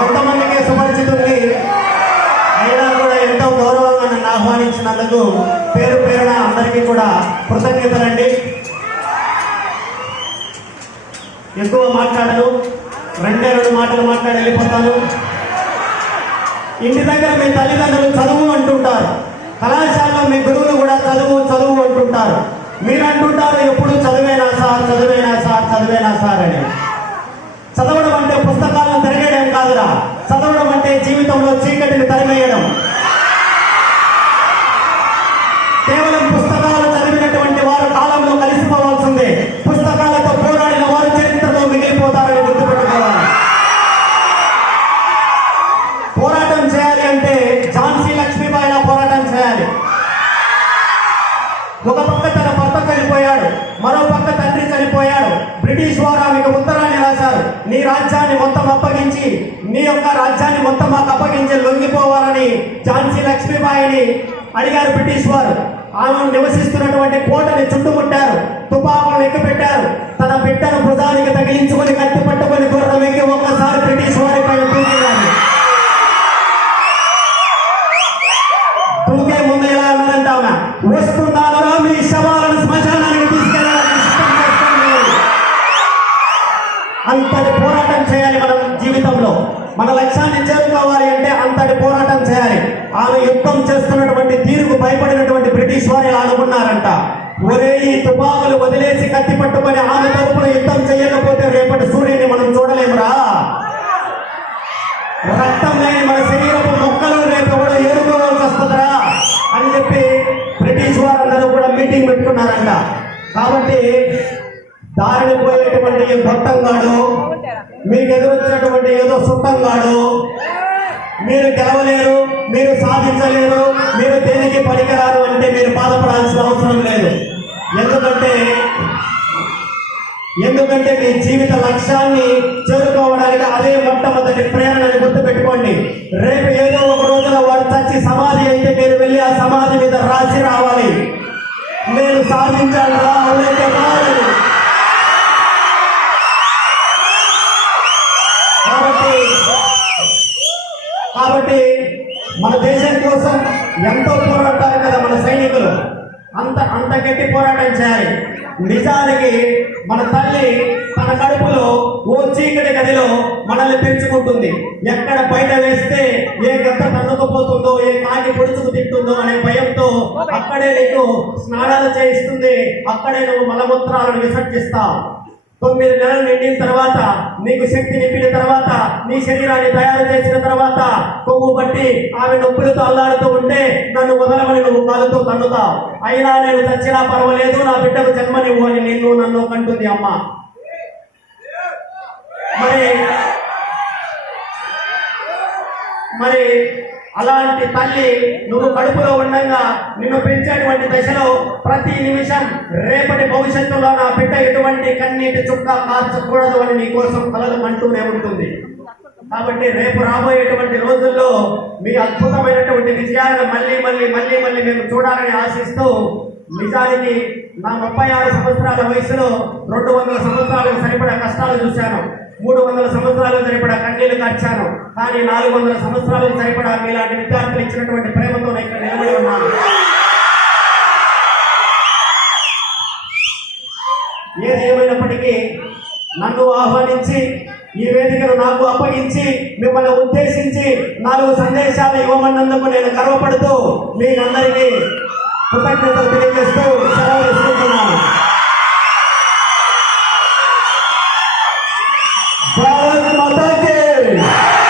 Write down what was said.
కొంతమందికి సుపరిచితుంది. అయినా కూడా ఎంతో గౌరవంగా నన్ను ఆహ్వానించినందుకు పేరు పేరున అందరికీ కూడా కృతజ్ఞతలండి. ఎక్కువ మాట్లాడను, 2 మాటలు మాట్లాడి వెళ్ళిపోతాను. ఇంటి దగ్గర మీ తల్లిదండ్రులు చదువు అంటుంటారు, కళాశాలలో మీ గురువులు కూడా చదువు చదువు అంటుంటారు. మీరు అంటుంటారు ఎప్పుడు చదివేనా సార్, చదివేనా సార్, చదివేనా సార్ అని. చదవడం అంటే పుస్తకాలను తిరగేయడం కాదురా, చదవడం అంటే జీవితంలో చీకటిని తరిమేయడం. కేవలం పుస్తకాలు చదివినటువంటి వారు కాలంలో కలిసిపోవాల్సిందే, పుస్తకాలతో పోరాడిన వారు చరిత్రలో మిగిలిపోతారని గుర్తుపెట్టుకోవాలి. పోరాటం చేయాలి అంటే ఝాన్సీ లక్ష్మీబాయిలా పోరాటం చేయాలి. ఒక పక్క తన భర్త చనిపోయాడు, మరో పక్క తండ్రి చనిపోయాడు. బ్రిటిష్ వారు ఆమెకు ఉత్తరాన్ని రాశారు, నీ రాజ్యాన్ని మొత్తం అప్పగించి, నీ యొక్క రాజ్యాన్ని మొత్తం మాకు అప్పగించి లొంగిపోవాలని ఝాన్సీ లక్ష్మీబాయిని అడిగారు బ్రిటిష్ వారు. ఆమె నివసిస్తున్నటువంటి కోటని చుట్టుముట్టారు, తుపాకులు ఎక్కిపెట్టారు. తన బిడ్డను భుజానికి తగిలించుకొని కత్తి పట్టుకొని గుర్రం ఎక్కి ఒక్కసారి బ్రిటిష్ వారి పైన దూకినారు. దూకే ముందు ఎలా అన్నదంట ఆమె, వస్తున్నారా మీ శవాలను శ్మశానానికి తీసుకెళ్ళాలని సిద్ధం చేస్తుంది. అంతటి పోరాటం చేయాలి మనం జీవితంలో. మన లక్ష్యాన్ని చేరుకోవాలి అంటే అంతటి పోరాటం చేయాలి. ఆమె యుద్ధం చేస్తున్నటువంటి తీరుకు భయపడినటువంటి బ్రిటిష్ వారు ఇలా అనుకున్నారంట, ఒరే ఈ తుపాకులు వదిలేసి కత్తి పట్టుకొని ఆమె తరపున యుద్ధం చేయకపోతే రేపటి సూర్యుని మనం చూడలేమురా, రక్తం లేని మన శరీరపు మొక్కలు రేపు కూడా ఏరుకోవాల్సి వస్తుందిరా అని చెప్పి బ్రిటిష్ వారందరూ కూడా మీటింగ్ పెట్టుకున్నారంట. కాబట్టి దారిని పోయేటువంటి ఈ గొట్టంగాడు, మీకు ఎదురొచ్చినటువంటి ఏదో సుట్టంగాడు, మీరు గెలవలేరు, మీరు సాధించలేరు, మీరు దేనికి పనికిరారు అంటే మీరు బాధపడాల్సిన అవసరం లేదు. ఎందుకంటే మీ జీవిత లక్ష్యాన్ని చేరుకోవడానికి అదే మొట్టమొదటి ప్రేరణని గుర్తుపెట్టుకోండి. రేపు ఏదో ఒక రోజున వాడు చచ్చి సమాధి అయితే మీరు వెళ్ళి ఆ సమాధి మీద రాసి రావాలి, నేను సాధించాలి రా అవునైతే కావాలి. కాబట్టి మన దేశం కోసం ఎంతో పోరాటారు కదా మన సైనికులు, అంత గట్టి పోరాటం చేయాలి. నిజానికి మన తల్లి తన కడుపులో ఓ చీకటి గదిలో మనల్ని పెంచుకుంటుంది. ఎక్కడ బయట వేస్తే ఏ గద్ద తన్నుకుపోతుందో, ఏ కాకి పొడుచుకు తింటుందో అనే భయంతో అక్కడే నీకు స్నానాలు చేయిస్తుంది, అక్కడే నువ్వు మలమూత్రాలను విసర్జిస్తావు. 9 నెలలు నిండిన తర్వాత, నీకు శక్తి నింపిన తర్వాత, నీ శరీరాన్ని తయారు చేసిన తర్వాత కొవ్వు బట్టి ఆమె నొప్పులతో అల్లాడుతూ ఉంటే నన్ను వదలమని నువ్వు కాలుతో తన్నుతావు. అయినా నేను చచ్చినా పర్వాలేదు, నా బిడ్డకు జన్మనివ్వు అని నిన్ను నన్ను కంటుంది అమ్మ. మరి అలాంటి తల్లి నువ్వు కడుపులో ఉండగా నిన్ను పెంచేటువంటి దశలో ప్రతి నిమిషం రేపటి భవిష్యత్తులో నా బిడ్డ ఎటువంటి కన్నీటి చుక్క కార్చకూడదు అని నీ కోసం కలలు అంటూనే ఉంటుంది. కాబట్టి రేపు రాబోయేటువంటి రోజుల్లో మీ అద్భుతమైనటువంటి విజయాలను మళ్ళీ మళ్ళీ మళ్ళీ మళ్ళీ మేము చూడాలని ఆశిస్తూ, నిజానికి నా 36 సంవత్సరాల వయసులో 200 సంవత్సరాలకు సరిపడా కష్టాలు చూశాను, 300 సంవత్సరాలకు సరిపడా కన్నీళ్లు కార్చాను. కానీ 400 సంవత్సరాలకు సరిపడా మీలాంటి విద్యార్థులు ఇచ్చినటువంటి ప్రేమతో ఇక్కడ నిలబడి ఉన్నాను. ఏది ఏమైనప్పటికీ నన్ను ఆహ్వానించి ఈ వేదికను నాకు అప్పగించి మిమ్మల్ని ఉద్దేశించి 4 సందేశాలు ఇవ్వమన్నందుకు నేను గర్వపడుతూ మీకందరికీ కృతజ్ఞతలు తెలియజేస్తూ